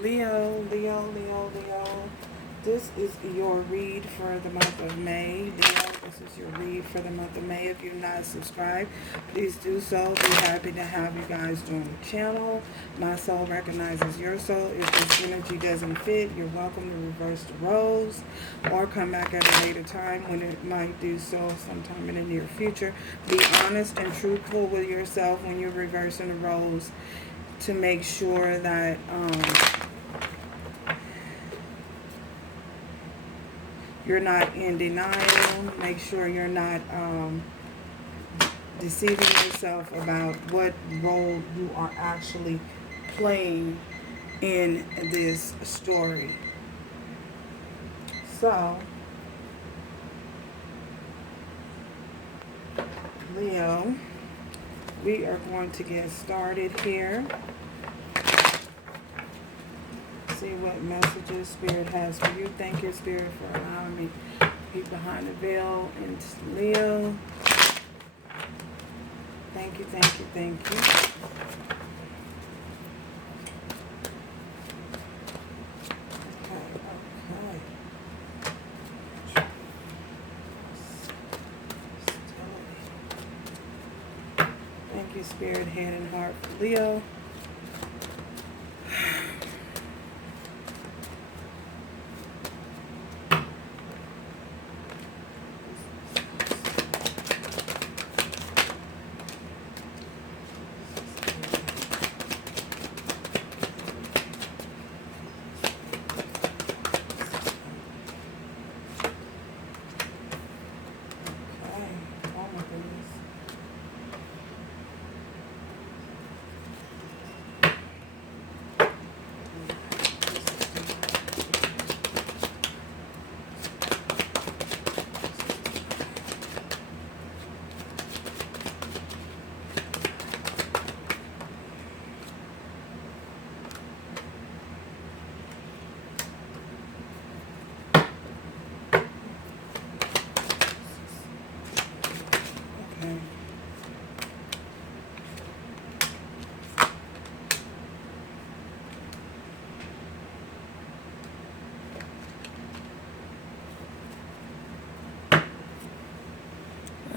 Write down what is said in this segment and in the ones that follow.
Leo, Leo, Leo, Leo. This is your read for the month of May. Leo, this is your read for the month of May. If you're not subscribed, please do so. Be happy to have you guys join the channel. My soul recognizes your soul. If this energy doesn't fit, you're welcome to reverse the roles or come back at a later time when it might do so sometime in the near future. Be honest and truthful with yourself when you're reversing the roles to make sure that you're not in denial. Make sure you're not deceiving yourself about what role you are actually playing in this story. So, Leo, we are going to get started here. See what messages Spirit has for you. Thank you, Spirit, for allowing me to peek behind the veil into Leo. Thank you, thank you, thank you. Okay. Thank you, Spirit, Head, and Heart for Leo.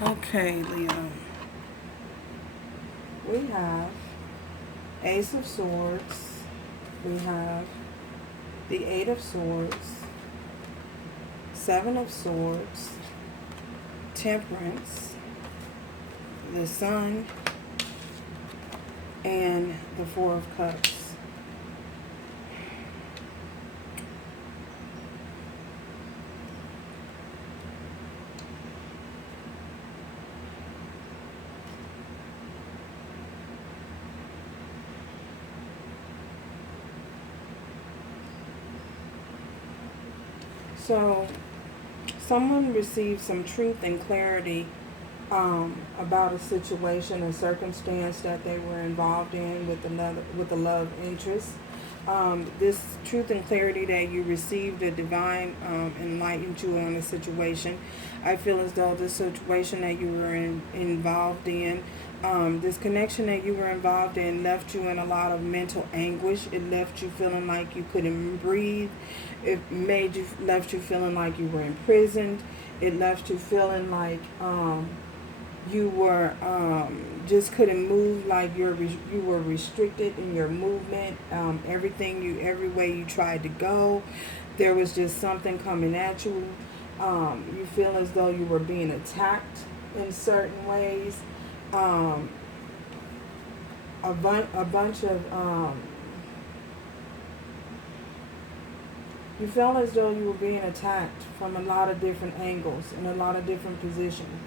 Okay, Leo. We have Ace of Swords. We have the Eight of Swords, Seven of Swords, Temperance, the Sun, and the Four of Cups. So, someone received some truth and clarity about a situation, a circumstance that they were involved in with a love interest. This truth and clarity that you received, the divine enlightened you on a situation. I feel as though this situation that you were involved in, this connection that you were involved in left you in a lot of mental anguish. It left you feeling like you couldn't breathe. It left you feeling like you were imprisoned. It left you feeling like you were just couldn't move, like you were restricted in your movement. Every way you tried to go, there was just something coming at you. You feel as though you were being attacked in certain ways. A bunch of you felt as though you were being attacked from a lot of different angles in a lot of different positions.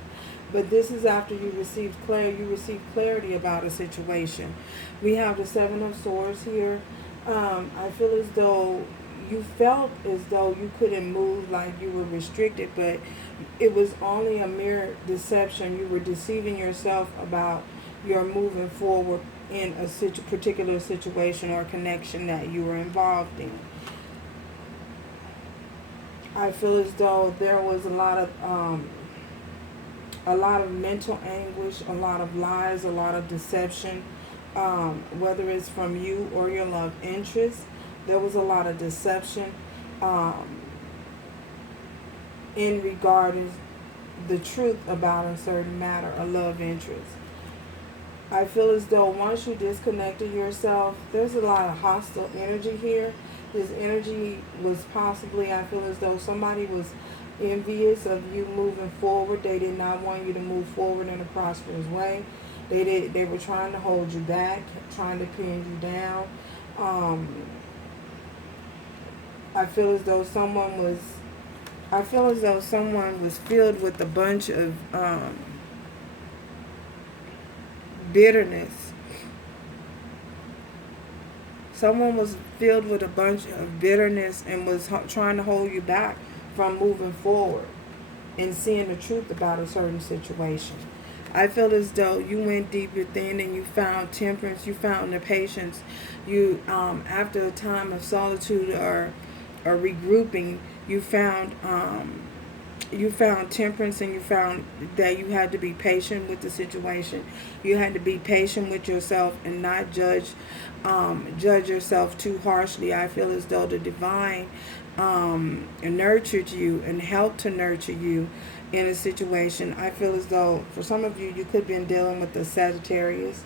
But this is after you received clarity. You received clarity about a situation. We have the Seven of Swords here. I feel as though you felt as though you couldn't move, like you were restricted, but it was only a mere deception. You were deceiving yourself about your moving forward in a particular situation or connection that you were involved in. I feel as though there was a lot of mental anguish, a lot of lies, a lot of deception, whether it's from you or your love interest. There was a lot of deception um, in regarding the truth about a certain matter, a love interest. I feel as though once you disconnected yourself, there's a lot of hostile energy here. This energy was possibly, I feel as though somebody was envious of you moving forward. They did not want you to move forward in a prosperous way. They were trying to hold you back, trying to pin you down. Um, I feel as though someone was I feel as though someone was filled with a bunch of bitterness. Someone was filled with a bunch of bitterness and was trying to hold you back from moving forward and seeing the truth about a certain situation. I feel as though you went deep within and you found temperance, you found the patience. You, after a time of solitude or regrouping, you found temperance, and you found that you had to be patient with the situation. You had to be patient with yourself and not judge yourself too harshly. I feel as though the divine nurtured you and helped to nurture you in a situation. I feel as though for some of you, you could have been dealing with a Sagittarius,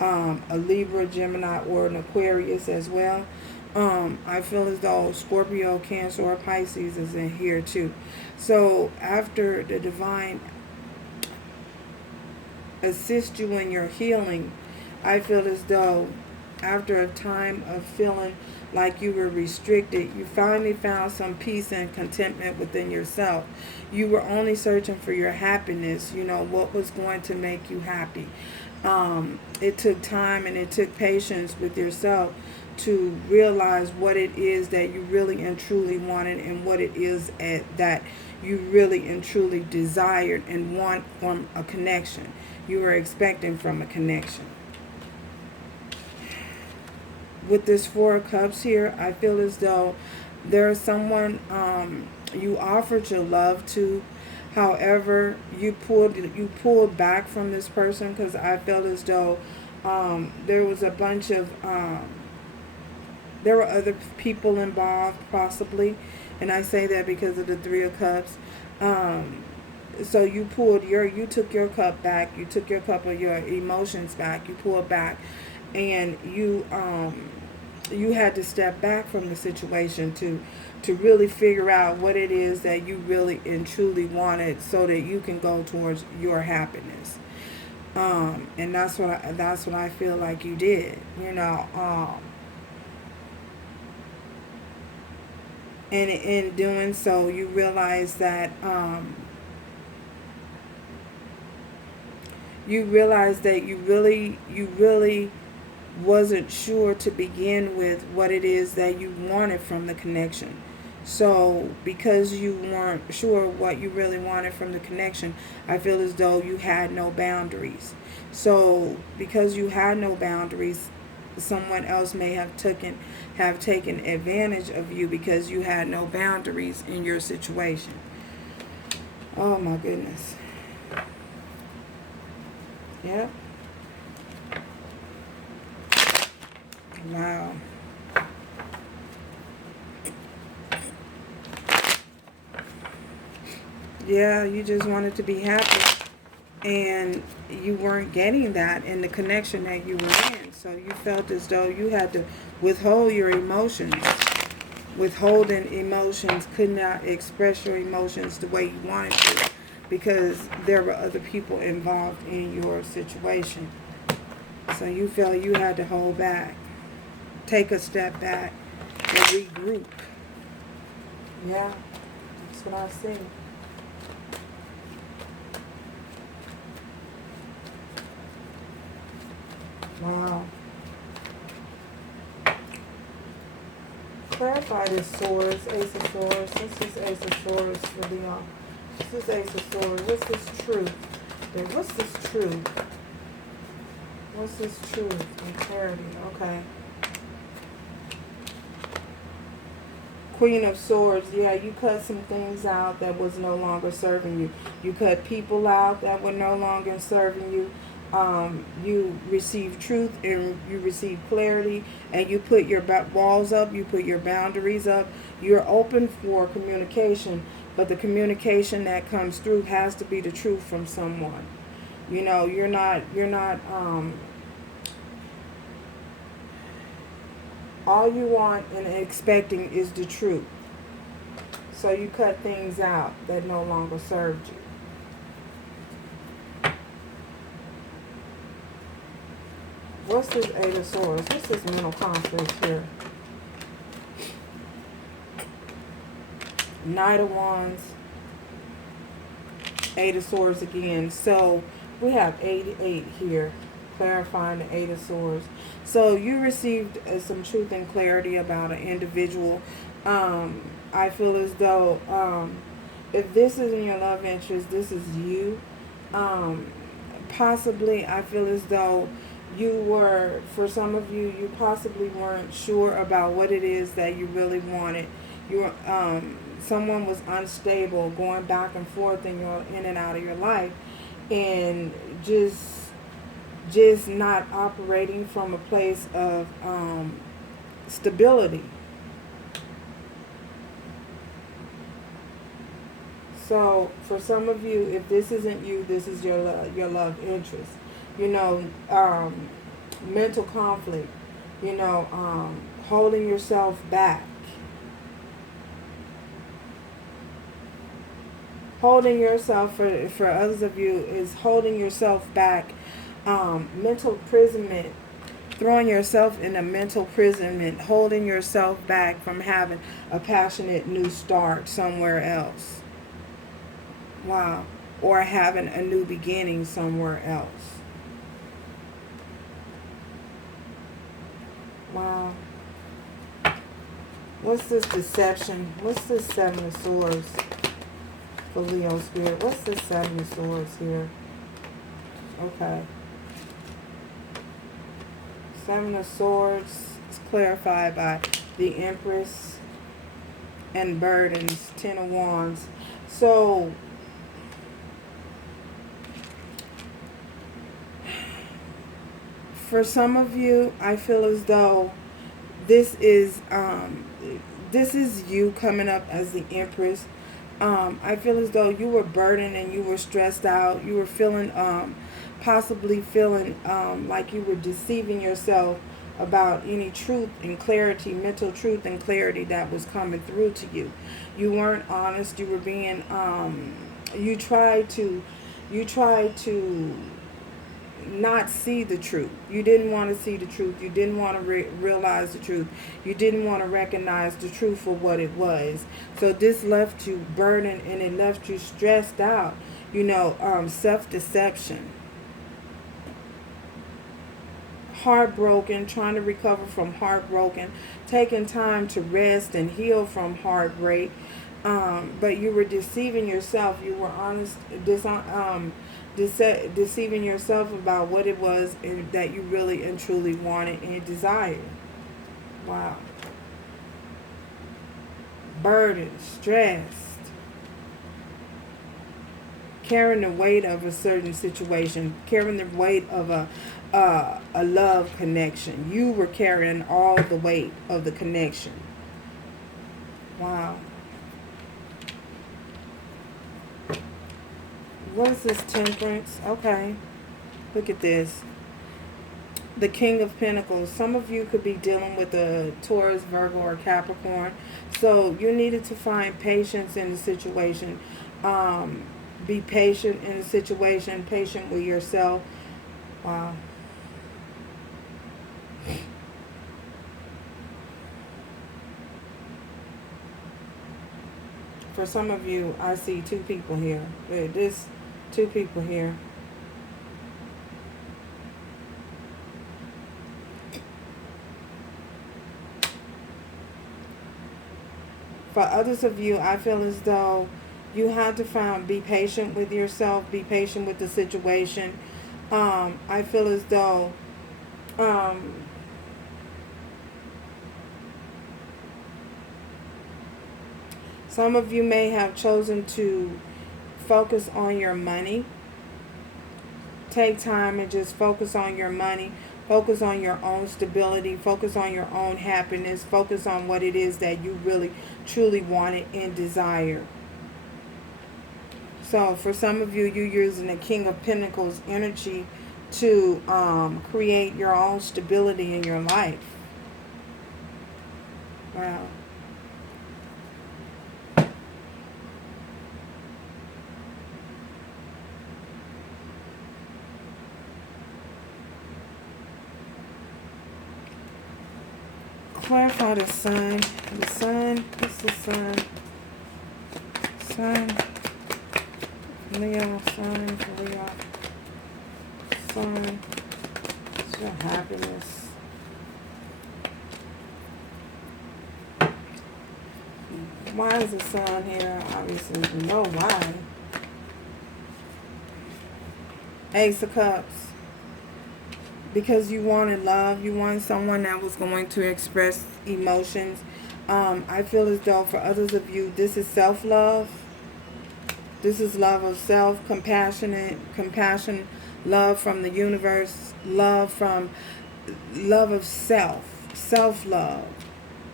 a Libra, Gemini, or an Aquarius as well. I feel as though Scorpio, Cancer, or Pisces is in here too. So after the divine assists you in your healing, I feel as though after a time of feeling like you were restricted, you finally found some peace and contentment within yourself. You were only searching for your happiness, what was going to make you happy. It took time and it took patience with yourself to realize what it is that you really and truly wanted, and what it is that you really and truly desired and want from a connection. You were expecting from a connection. With this Four of Cups here, I feel as though there's someone you offered your love to. However, you pulled back from this person, because I felt as though there was a bunch of there were other people involved, possibly, and I say that because of the Three of Cups. So you took your cup back. You took your cup of your emotions back. You pulled back, and you had to step back from the situation to really figure out what it is that you really and truly wanted, so that you can go towards your happiness. And that's what I feel like you did. And in doing so, you realize that you really wasn't sure to begin with what it is that you wanted from the connection. So because you weren't sure what you really wanted from the connection, I feel as though you had no boundaries. So because you had no boundaries, someone else may have taken advantage of you because you had no boundaries in your situation. Oh my goodness. Yep. Wow. Yeah, you just wanted to be happy, and you weren't getting that in the connection that you were in. So you felt as though you had to withhold your emotions. Withholding emotions, could not express your emotions the way you wanted to, because there were other people involved in your situation. So you felt you had to hold back, take a step back, and regroup. Yeah, that's what I see. Wow. Clarify this Swords, Ace of Swords. This is Ace of Swords for Leon. This is Ace of Swords. What's this truth? What's this truth? What's this truth and clarity? Okay. Queen of Swords. Yeah, you cut some things out that was no longer serving you. You cut people out that were no longer serving you. You receive truth and you receive clarity, and you put your walls up, you put your boundaries up. You're open for communication, but the communication that comes through has to be the truth from someone. You know, you're not all you want and expecting is the truth. So you cut things out that no longer served you. What's this Eight of Swords? What's this mental conflict here? Knight of Wands, Eight of Swords again. So we have 88 here, clarifying the Eight of Swords. So you received some truth and clarity about an individual. I feel as though if this isn't your love interest, this is you. Possibly, I feel as though you were, for some of you, you possibly weren't sure about what it is that you really wanted. You were, someone was unstable, going back and forth in and out of your life, and just not operating from a place of stability. So for some of you, if this isn't you, this is your love interest. You know, mental conflict. You know, holding yourself back. Holding yourself, for others of you, is holding yourself back. Mental imprisonment. Throwing yourself in a mental imprisonment. Holding yourself back from having a passionate new start somewhere else. Wow. Or having a new beginning somewhere else. Wow. What's this deception? What's this Seven of Swords for Leo Spirit? What's this Seven of Swords here? Okay. Seven of Swords is clarified by the Empress and burdens. Ten of Wands. So for some of you, I feel as though this is you coming up as the Empress. I feel as though you were burdened and you were stressed out. You were feeling, possibly feeling like you were deceiving yourself about any truth and clarity, mental truth and clarity that was coming through to you. You weren't honest. You were being, you tried to not see the truth. You didn't want to see the truth. You didn't want to realize the truth. You didn't want to recognize the truth for what it was. So this left you burdened and it left you stressed out. You know, self-deception. Heartbroken, trying to recover from heartbroken, taking time to rest and heal from heartbreak. But you were deceiving yourself. You were deceiving yourself about what it was that you really and truly wanted and desired. Wow. Burdened, stressed, carrying the weight of a certain situation, carrying the weight of a love connection. You were carrying all the weight of the connection. Wow. What is this? Temperance? Okay. Look at this. The King of Pentacles. Some of you could be dealing with a Taurus, Virgo, or Capricorn. So you needed to find patience in the situation. Be patient in the situation. Patient with yourself. Wow. For some of you, I see two people here. This two people here. For others of you, I feel as though you have to be patient with yourself, be patient with the situation. I feel as though some of you may have chosen to focus on your money, take time and just focus on your money, focus on your own stability, focus on your own happiness, focus on what it is that you really truly wanted and desire. So for some of you, you're using the King of Pentacles energy to create your own stability in your life. Wow. Clarify the sun. The sun. What's the sun? Sun. Leo. Sun. Leo. Sun. It's your happiness. Why is the sun here? Obviously, you know why. Ace of Cups. Because you wanted love. You wanted someone that was going to express emotions. I feel as though for others of you, this is self-love. This is love of self, compassion, love from the universe, love of self-love.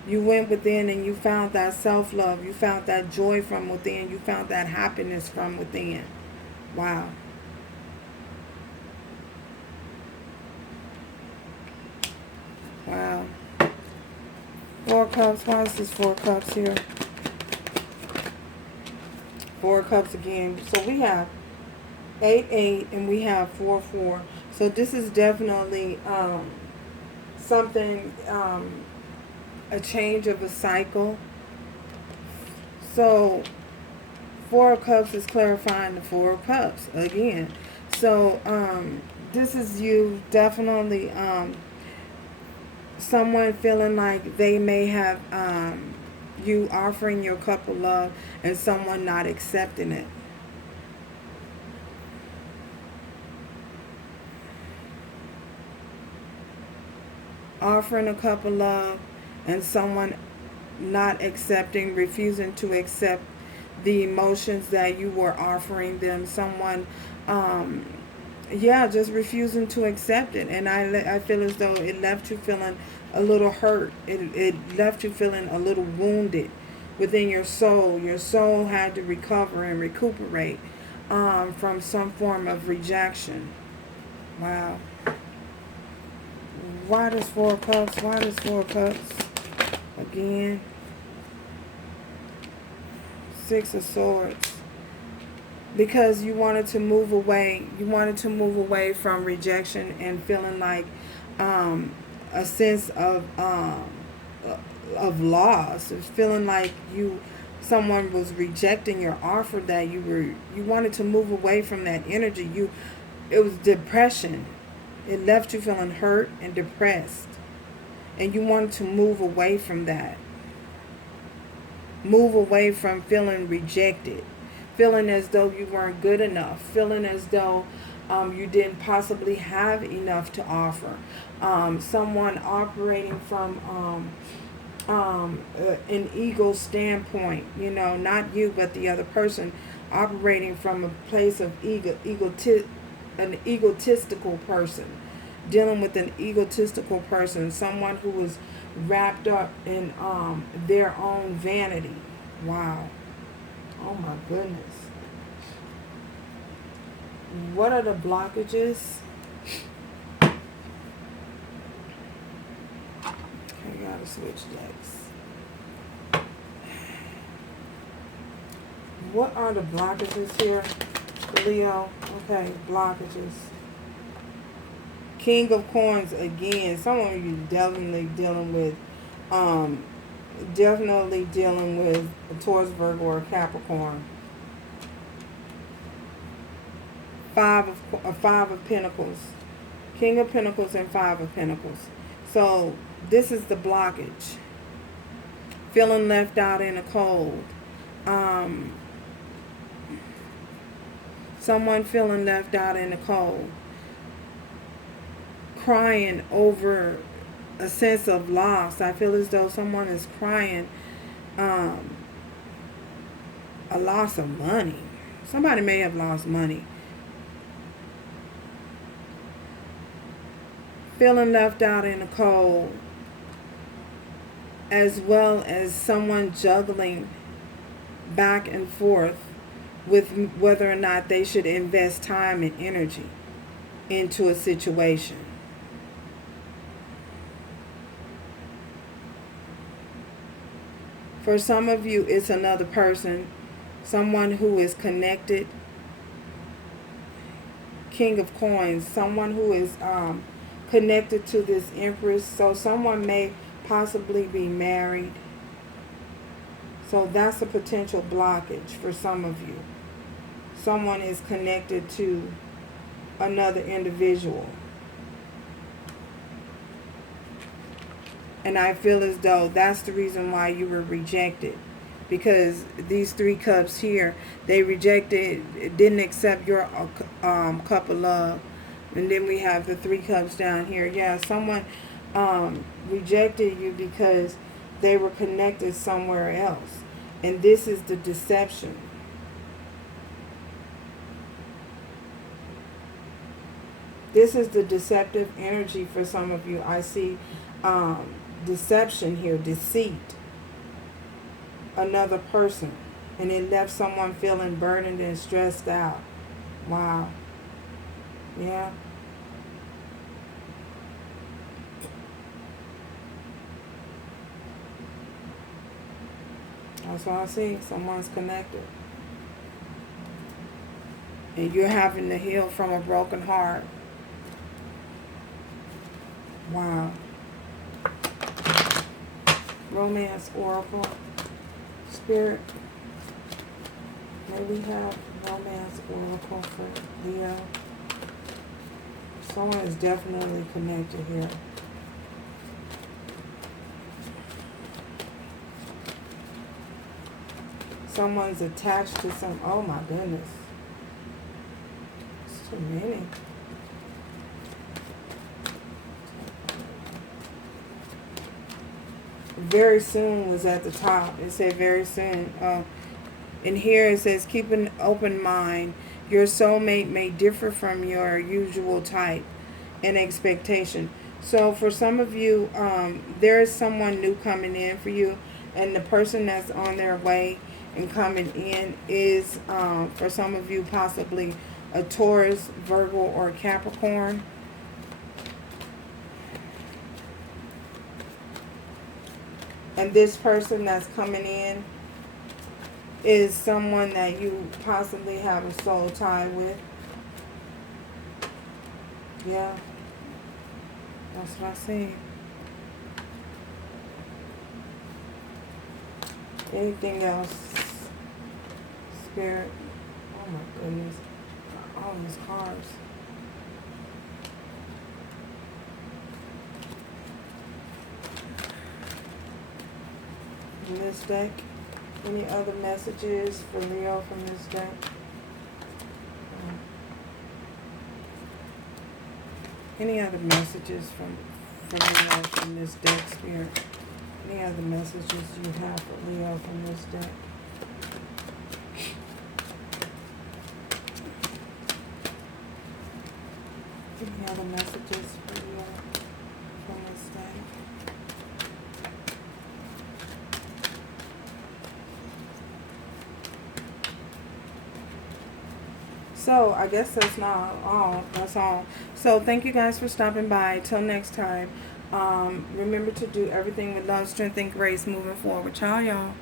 You went within and you found that self-love. You found that joy from within. You found that happiness from within. Wow. Wow. Four Cups. Why is this Four Cups here? Four Cups again. So we have 8-8 and we have 4-4. So this is definitely something, a change of a cycle. So Four Cups is clarifying the Four Cups again. So this is you definitely someone feeling like they may have you offering your cup of love and someone not accepting it. Offering a cup of love and someone not accepting, refusing to accept the emotions that you were offering them. Someone yeah, just refusing to accept it. And I feel as though it left you feeling a little hurt. It left you feeling a little wounded within your soul. Your soul had to recover and recuperate from some form of rejection. Wow. Why does Four Cups? Why does Four Cups? Again. Six of Swords. Because you wanted to move away. You wanted to move away from rejection and feeling like a sense of loss. Feeling like someone was rejecting your offer, that you wanted to move away from that energy. It was depression. It left you feeling hurt and depressed. And you wanted to move away from that. Move away from feeling rejected. Feeling as though you weren't good enough. Feeling as though you didn't possibly have enough to offer. Someone operating from an ego standpoint. You know, not you, but the other person. Operating from a place of an egotistical person. Dealing with an egotistical person. Someone who was wrapped up in their own vanity. Wow. Oh my goodness. What are the blockages? I gotta switch decks. What are the blockages here, Leo? Okay, blockages. King of Coins again. Some of you definitely dealing with Taurus, Virgo, or Capricorn. Five of Pentacles. King of Pentacles and Five of Pentacles. So this is the blockage. Feeling left out in the cold. Someone feeling left out in the cold. Crying over a sense of loss. I feel as though someone is crying a loss of money. Somebody may have lost money. feeling left out in the cold, as well as someone juggling back and forth with whether or not they should invest time and energy into a situation. For some of you, it's another person, someone who is connected. King of Coins, someone who is connected to this Empress. So someone may possibly be married. So that's a potential blockage for some of you. Someone is connected to another individual. And I feel as though that's the reason why you were rejected. Because these 3 cups here, they rejected, didn't accept your cup of love. And then we have the 3 cups down here. Yeah, someone rejected you because they were connected somewhere else. And this is the deception. This is the deceptive energy for some of you. I see deception here, deceit. Another person. And it left someone feeling burdened and stressed out. Wow. Yeah. That's what I see. Someone's connected. And you're having to heal from a broken heart. Wow. Romance Oracle. Spirit. May we have Romance Oracle for Leo. Someone is definitely connected here. Someone's attached to some... Oh my goodness. It's too many. Very soon was at the top. It said very soon. And here it says, keep an open mind. Your soulmate may differ from your usual type and expectation. So for some of you, there is someone new coming in for you. And the person that's on their way and coming in is, for some of you, possibly a Taurus, Virgo, or Capricorn. And this person that's coming in is someone that you possibly have a soul tie with. Yeah. That's what I see. Anything else? Spirit. Oh my goodness. All these cards. In this deck. Any other messages for Leo from this deck? Any other messages from Leo from this deck, Spirit? Any other messages you have for Leo from this deck? Any other messages for Leo from this deck? So, I guess that's not all. That's all. So, thank you guys for stopping by. Till next time. Remember to do everything with love, strength, and grace moving forward. Ciao, y'all.